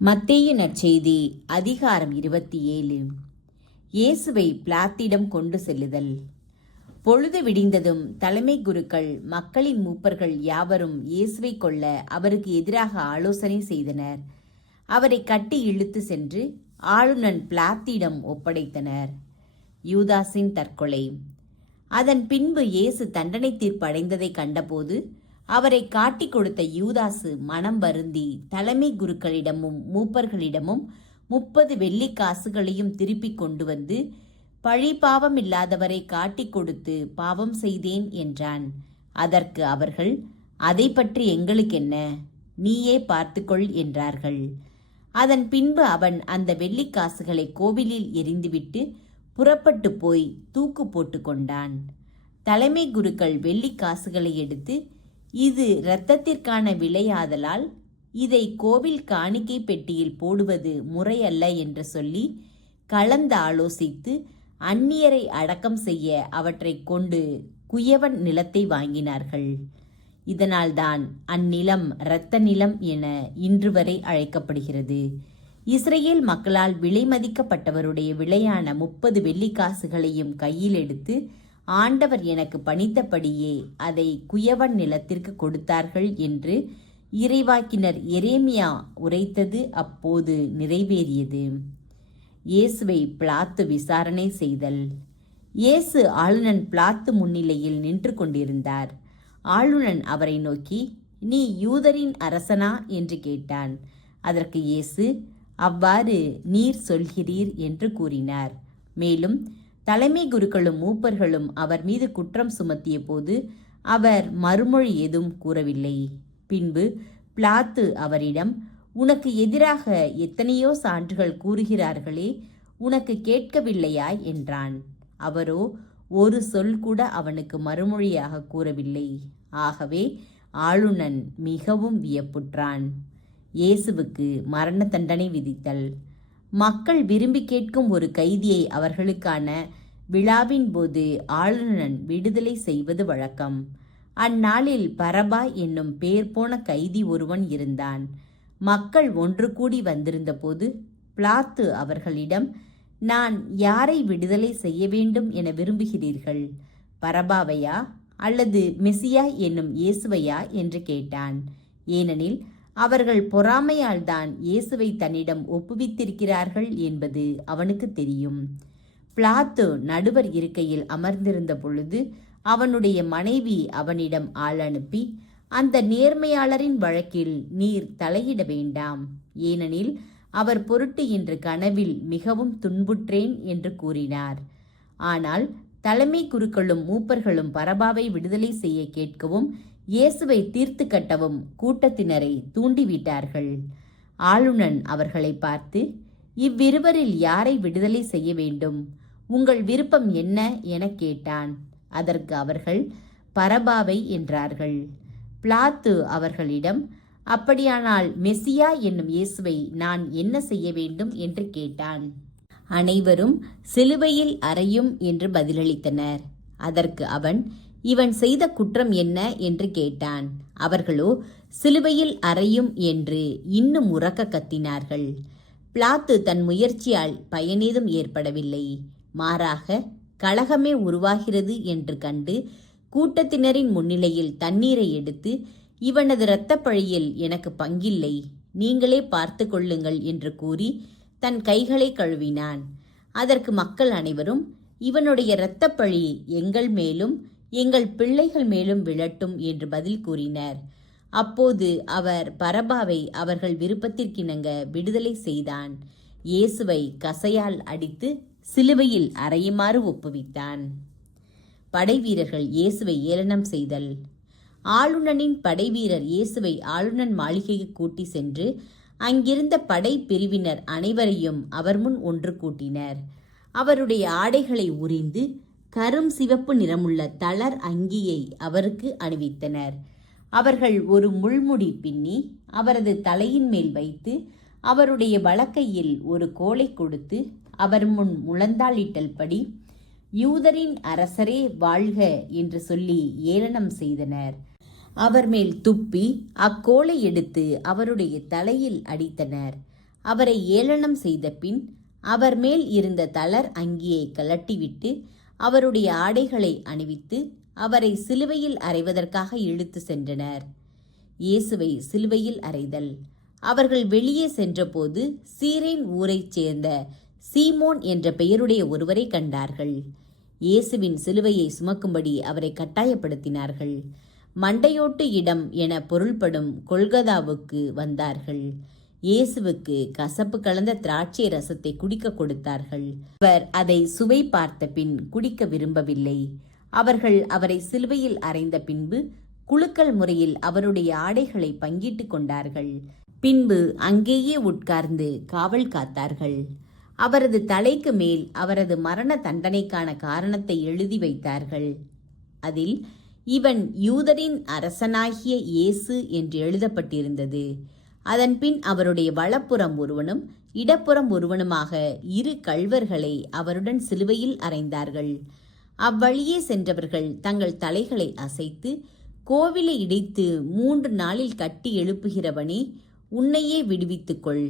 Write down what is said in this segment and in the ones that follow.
மத்தேயு நற்செய்தி அதிகாரம் 27. இயேசுவை பிலாத்திடம் கொண்டு செல்லுதல். பொழுது விடிந்ததும் தலைமை குருக்கள் மக்களின் மூப்பர்கள் யாவரும் இயேசுவை கொல்ல அவருக்கு எதிராக ஆலோசனை செய்தனர். அவரை கட்டி இழுத்து சென்று ஆளுநன் பிலாத்திடம் ஒப்படைத்தனர். யூதாஸின் தற்கொலை. அதன் பின்பு இயேசு தண்டனை தீர்ப்பு அடைந்ததை கண்டபோது அவரை காட்டிக் கொடுத்த யூதாசு மனம் வருந்தி தலைமை குருக்களிடமும் மூப்பர்களிடமும் 30 வெள்ளிக் காசுகளையும் திருப்பிக் கொண்டு வந்து, பழி பாவம் இல்லாதவரை காட்டிக் கொடுத்து பாவம் செய்தேன் என்றான். அதற்கு அவர்கள், அதை பற்றி எங்களுக்கென்ன, நீயே பார்த்துக்கொள் என்றார்கள். அதன் பின்பு அவன் அந்த வெள்ளிக் காசுகளை கோவிலில் எறிந்துவிட்டு புறப்பட்டு போய் தூக்கு போட்டு கொண்டான். தலைமை குருக்கள் வெள்ளிக் காசுகளை எடுத்து, இது இரத்தத்திற்கான விலையாதலால் இதை கோவில் காணிக்கை பெட்டியில் போடுவது முறையல்ல என்று சொல்லி கலந்து ஆலோசித்து அந்நியரை அடக்கம் செய்ய அவற்றை கொண்டு குயவன் நிலத்தை வாங்கினார்கள். இதனால்தான் அந்நிலம் இரத்த நிலம் என இன்று வரை அழைக்கப்படுகிறது. இஸ்ரேல் மக்களால் விலை மதிக்கப்பட்டவருடைய விலையான 30 வெள்ளிக்காசுகளையும் கையில் எடுத்து, ஆண்டவர் எனக்கு பணித்தபடியே அதை குயவன் நிலத்திற்கு கொடுத்தார்கள் என்று இறைவாக்கினர் எரேமியா உரைத்தது அப்போது நிறைவேறியது. இயேசுவை பிலாத்து விசாரணை செய்தல். இயேசு ஆளுநன் பிலாத்து முன்னிலையில் நின்று கொண்டிருந்தார். ஆளுநன் அவரை நோக்கி, நீ யூதரின் அரசனா என்று கேட்டான். அதற்கு இயேசு, அவ்வாறு நீர் சொல்கிறீர் என்று கூறினார். மேலும் தலைமை குருக்களும் மூப்பர்களும் அவர் மீது குற்றம் சுமத்திய போது அவர் மறுமொழி எதுவும் கூறவில்லை. பின்பு பிலாத்து அவரிடம், உனக்கு எதிராக எத்தனையோ சான்றுகள் கூறுகிறார்களே, உனக்கு கேட்கவில்லையா என்றான். அவரோ ஒரு சொல் கூட அவனுக்கு மறுமொழியாக கூறவில்லை. ஆகவே ஆளுநன் மிகவும் வியப்புற்றான். இயேசுவுக்கு மரண தண்டனை விதித்தல். மக்கள் விரும்பி கேட்கும் ஒரு கைதியை அவர்களுக்கான விழாவின் போது ஆளுநன் விடுதலை செய்வது வழக்கம். அந்நாளில் பரபா என்னும் பேர் போன கைதி ஒருவன் இருந்தான். மக்கள் ஒன்று கூடி வந்திருந்த போது பிலாத்து அவர்களிடம், நான் யாரை விடுதலை செய்ய வேண்டும் என விரும்புகிறீர்கள், பரபாவையா அல்லது மெசியா என்னும் இயேசுவையா என்று கேட்டான். ஏனெனில் அவர்கள் பொறாமையால் தான் இயேசுவை தன்னிடம் ஒப்புவித்திருக்கிறார்கள் என்பது அவனுக்கு தெரியும். பிலாத்து நடுவர் இருக்கையில் அமர்ந்திருந்த பொழுது அவனுடைய மனைவி அவனிடம் ஆள் அனுப்பி, அந்த நேர்மையாளரின் வழக்கில் நீர் தலையிட வேண்டாம், ஏனெனில் அவர் பொருட்டு இன்று கனவில் மிகவும் துன்புற்றேன் என்று கூறினார். ஆனால் தலைமை குருக்களும் மூப்பர்களும் பரபாவை விடுதலை செய்ய கேட்கவும் இயேசுவை தீர்த்து கட்டவும் கூட்டத்தினரை தூண்டிவிட்டார்கள். ஆளுநன் அவர்களை பார்த்து, இவ்விருவரில் யாரை விடுதலை செய்ய வேண்டும், உங்கள் விருப்பம் என்ன என கேட்டான். அதற்கு அவர்கள் பரபாவை என்றார்கள். பிலாத்து அவர்களிடம், அப்படியானால் மெசியா என்னும் இயேசுவை நான் என்ன செய்ய வேண்டும் என்று கேட்டான். அனைவரும் சிலுவையில் அறையும் என்று பதிலளித்தனர். அதற்கு அவன், இவன் செய்த குற்றம் என்ன என்று கேட்டான். அவர்களோ சிலுவையில் அறையும் என்று இன்னும் உரக்க கத்தினார்கள். பிலாத்து தன் முயற்சியால் பயனேதும் ஏற்படவில்லை. மாறாக கலகமே உருவாகிறது என்று கண்டு கூட்டத்தினரின் முன்னிலையில் தண்ணீரை எடுத்து, இவனது இரத்தப் பழியில் எனக்கு பங்கில்லை, நீங்களே பார்த்து கொள்ளுங்கள் என்று கூறி தன் கைகளை கழுவினான். அதற்கு மக்கள் அனைவரும், இவனுடைய இரத்தப் பழி எங்கள் மேலும் எங்கள் பிள்ளைகள் மேலும் விழட்டும் என்று பதில் கூறினர். அப்போது அவர் பரபாவை அவர்கள் விருப்பத்திற்கிணங்க விடுதலை செய்தான். இயேசுவை கசையால் அடித்து சிலுவையில் அறையுமாறு ஒப்புவித்தான். படைவீரர்கள் இயேசுவை ஏளனம் செய்தல். ஆளுநனின் படைவீரர் இயேசுவை ஆளுநன் மாளிகைக்கு கூட்டி சென்று அங்கிருந்த படை பிரிவினர் அனைவரையும் அவர் முன் ஒன்று கூட்டினர். அவருடைய ஆடைகளை உரிந்து கரும் சிவப்பு நிறமுள்ள தளர் அங்கியை அவருக்கு அணிவித்தனர். அவர்கள் ஒரு முள்முடி பின்னி அவரது தலையின் மேல் வைத்து அவருடைய வலக்கையில் ஒரு கோலை கொடுத்து அவர் முன் முழந்தாளிட்டல் படி, யூதரின் அரசரே வாழ்க என்று சொல்லி ஏளனம் செய்தனர். அவர் மேல் துப்பி அக்கோலை எடுத்து அவருடைய தலையில் அடித்தனர். அவரை ஏளனம் செய்த பின் அவர் மேல் இருந்த தளர் அங்கியை கலட்டிவிட்டு அவருடைய ஆடைகளை அணிவித்து அவரை சிலுவையில் அறைவதற்காக இழுத்து சென்றனர். இயேசுவை சிலுவையில் அறைதல். அவர்கள் வெளியே சென்றபோது சீரேன் ஊரைச் சேர்ந்த சீமோன் என்ற பெயருடைய ஒருவரை கண்டார்கள். இயேசுவின் சிலுவையை சுமக்கும்படி அவரை கட்டாயப்படுத்தினார்கள். மண்டையோட்டு இடம் என பொருள்படும் கொல்கதாவுக்கு வந்தார்கள். இயேசுவுக்கு கசப்பு கலந்த திராட்சை ரசத்தை குடிக்க கொடுத்தார்கள். அவர் அதை சுவை பார்த்த பின் குடிக்க விரும்பவில்லை. அவர்கள் அவரை சிலுவையில் அறைந்த பின்பு குலுக்கல் முறையில் அவருடைய ஆடைகளை பங்கிட்டு கொண்டார்கள். பின்பு அங்கேயே உட்கார்ந்து காவல் காத்தார்கள். அவரது தலைக்கு மேல் அவரது மரண தண்டனைக்கான காரணத்தை எழுதி வைத்தார்கள். அதில் இவன் யூதரின் அரசனாகிய இயேசு என்று எழுதப்பட்டிருந்தது. அதன்பின் அவருடைய வலப்புறம் ஒருவனும் இடப்புறம் ஒருவனுமாக 2 கள்வர்களை அவருடன் சிலுவையில் அறைந்தார்கள். அவ்வழியே சென்றவர்கள் தங்கள் தலைகளை அசைத்து, கோவிலை இடித்து 3 நாளில் கட்டி எழுப்புகிறவனே, உன்னையே விடுவித்துக்கொள்,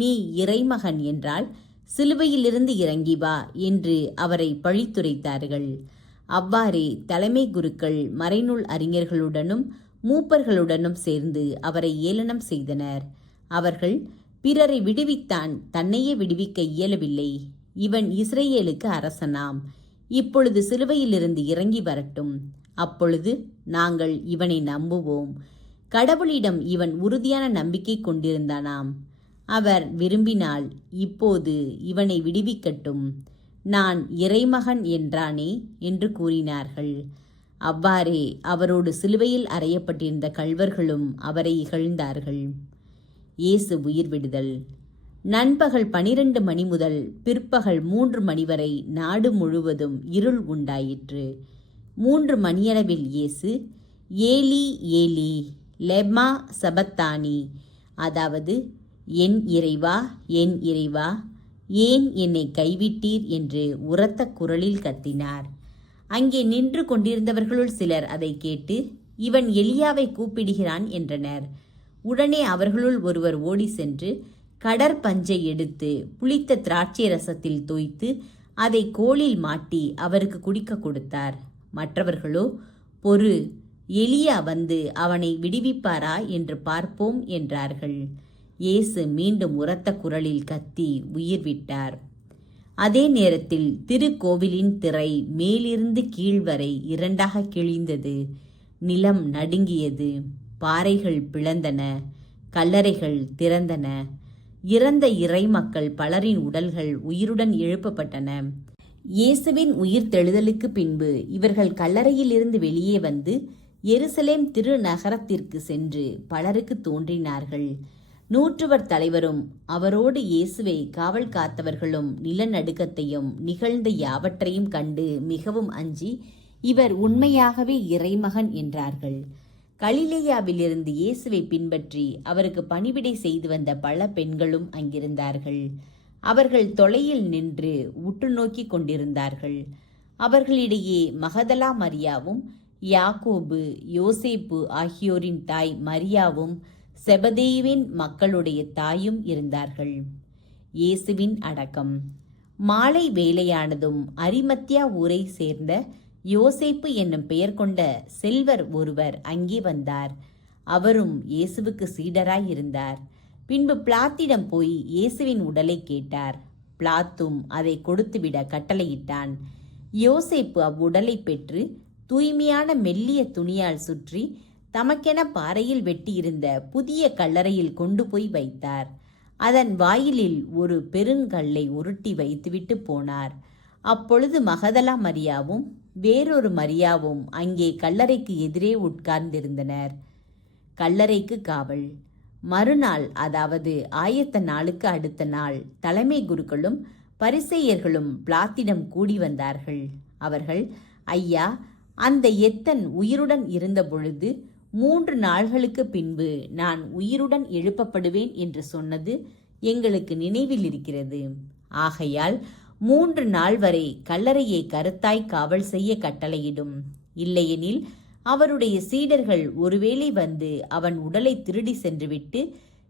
நீ இறைமகன் என்றால் சிலுவையிலிருந்து இறங்கி வா என்று அவரை பழித்துரைத்தார்கள். அவ்வாறே தலைமை குருக்கள் மறைநூல் அறிஞர்களுடனும் மூப்பர்களுடனும் சேர்ந்து அவரை ஏளனம் செய்தனர். அவர்கள், பிறரை விடுவித்தான், தன்னையே விடுவிக்க இயலவில்லை. இவன் இஸ்ரேலுக்கு அரசனாம். இப்பொழுது சிலுவையிலிருந்து இறங்கி வரட்டும். அப்பொழுது நாங்கள் இவனை நம்புவோம். கடவுளிடம் இவன் உறுதியான நம்பிக்கை கொண்டிருந்தானாம். அவர் விரும்பினால் இப்போது இவனை விடுவிக்கட்டும். நான் இறைமகன் என்றானே என்று கூறினார்கள். அவ்வாறே அவரோடு சிலுவையில் அறையப்பட்டிருந்த கள்வர்களும் அவரை இகழ்ந்தார்கள். இயேசு உயிர் விடுதல். நண்பகல் 12 மணி முதல் பிற்பகல் 3 மணி வரை நாடு முழுவதும் இருள் உண்டாயிற்று. 3 மணியளவில் இயேசு, ஏலி ஏலி லெமா சபத்தானி, அதாவது என் இறைவா என் இறைவா ஏன் என்னை கைவிட்டீர் என்று உரத்த குரலில் கத்தினார். அங்கே நின்று கொண்டிருந்தவர்களுள் சிலர் அதை கேட்டு, இவன் எலியாவை கூப்பிடுகிறான் என்றனர். உடனே அவர்களுள் ஒருவர் ஓடி சென்று கடற்பஞ்சை எடுத்து புளித்த திராட்சை ரசத்தில் தோய்த்து அதை கோலில் மாட்டி அவருக்கு குடிக்க கொடுத்தார். மற்றவர்களோ, பொறு, எலியா வந்து அவனை விடுவிப்பாரா என்று பார்ப்போம் என்றார்கள். இயேசு மீண்டும் உரத்த குரலில் கத்தி உயிர் விட்டார். அதே நேரத்தில் திருக்கோவிலின் திரை மேலிருந்து கீழ்வரை 2ஆக கிழிந்தது. நிலம் நடுங்கியது. பாறைகள் பிளந்தன. கல்லறைகள் திறந்தன. இறந்த இறைமக்கள் பலரின் உடல்கள் உயிருடன் எழுப்பப்பட்டன. இயேசுவின் உயிர் தெழுதலுக்கு பின்பு இவர்கள் கல்லறையிலிருந்து வெளியே வந்து எருசலேம் திருநகரத்திற்கு சென்று பலருக்கு தோன்றினார்கள். 100 தலைவரும் அவரோடு இயேசுவை காவல் காத்தவர்களும் நிலநடுக்கத்தையும் நிகழ்ந்த யாவற்றையும் கண்டு மிகவும் அஞ்சி, இவர் உண்மையாகவே இறைமகன் என்றார்கள். கலிலேயாவிலிருந்து இயேசுவை பின்பற்றி அவருக்கு பணிவிடை செய்து வந்த பல பெண்களும் அங்கிருந்தார்கள். அவர்கள் தொலையில் நின்று உற்று நோக்கி கொண்டிருந்தார்கள். அவர்களிடையே மகதலா மரியாவும் யாக்கோபு யோசேப்பு ஆகியோரின் தாய் மரியாவும் செபதேயுவின் மக்களுடைய தாயும் இருந்தார்கள். இயேசுவின் அடக்கம். மாலை வேளையானதும் அரிமத்தியா ஊரை சேர்ந்த யோசேப்பு என்னும் பெயர் கொண்ட செல்வர் ஒருவர் அங்கே வந்தார். அவரும் இயேசுவுக்கு சீடராய் இருந்தார். பின்பு பிலாத்திடம் போய் இயேசுவின் உடலை கேட்டார். பிலாத்தும் அதை கொடுத்துவிட கட்டளையிட்டான். யோசேப்பு அவ்வுடலை பெற்று தூய்மையான மெல்லிய துணியால் சுற்றி தமக்கென பாறையில் வெட்டியிருந்த புதிய கல்லறையில் கொண்டு போய் வைத்தார். அதன் வாயிலில் ஒரு பெருங்கல்லை உருட்டி வைத்துவிட்டு போனார். அப்பொழுது மகதலா மரியாவும் வேறொரு மரியாவும் அங்கே கல்லறைக்கு எதிரே உட்கார்ந்திருந்தனர். கல்லறைக்கு காவல். மறுநாள், அதாவது ஆயத்த நாளுக்கு அடுத்த நாள், தலைமை குருக்களும் பரிசேயர்களும் பிலாத்திடம் கூடி வந்தார்கள். அவர்கள், ஐயா, அந்த எத்தன் உயிருடன் இருந்த பொழுது 3 நாள்களுக்கு பின்பு நான் உயிருடன் எழுப்பப்படுவேன் என்று சொன்னது எங்களுக்கு நினைவில் இருக்கிறது. ஆகையால் 3 நாள் வரை கல்லறையை கருத்தாய் காவல் செய்ய கட்டளையிடும். இல்லையெனில் அவருடைய சீடர்கள் ஒருவேளை வந்து அவன் உடலை திருடி சென்றுவிட்டு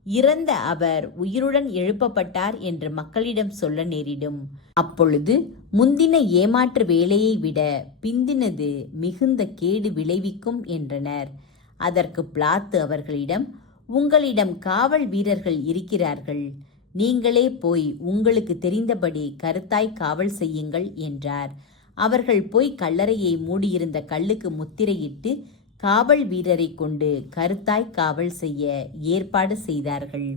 இறந்த அவர் உயிருடன் எழுப்பப்பட்டார் என்று மக்களிடம் சொல்ல நேரிடும். அப்பொழுது முந்தின ஏமாற்று வேலையை விட பிந்தினது மிகுந்த கேடு விளைவிக்கும் என்றனர். அதற்கு பிலாத்து அவர்களிடம், உங்களிடம் காவல் வீரர்கள் இருக்கிறார்கள், நீங்களே போய் உங்களுக்கு தெரிந்தபடி கருத்தாய் காவல் செய்யுங்கள் என்றார். அவர்கள் போய் கல்லறையை மூடியிருந்த கல்லுக்கு முத்திரையிட்டு காவல் வீரரை கொண்டு கருத்தாய் காவல் செய்ய ஏற்பாடு செய்தார்கள்.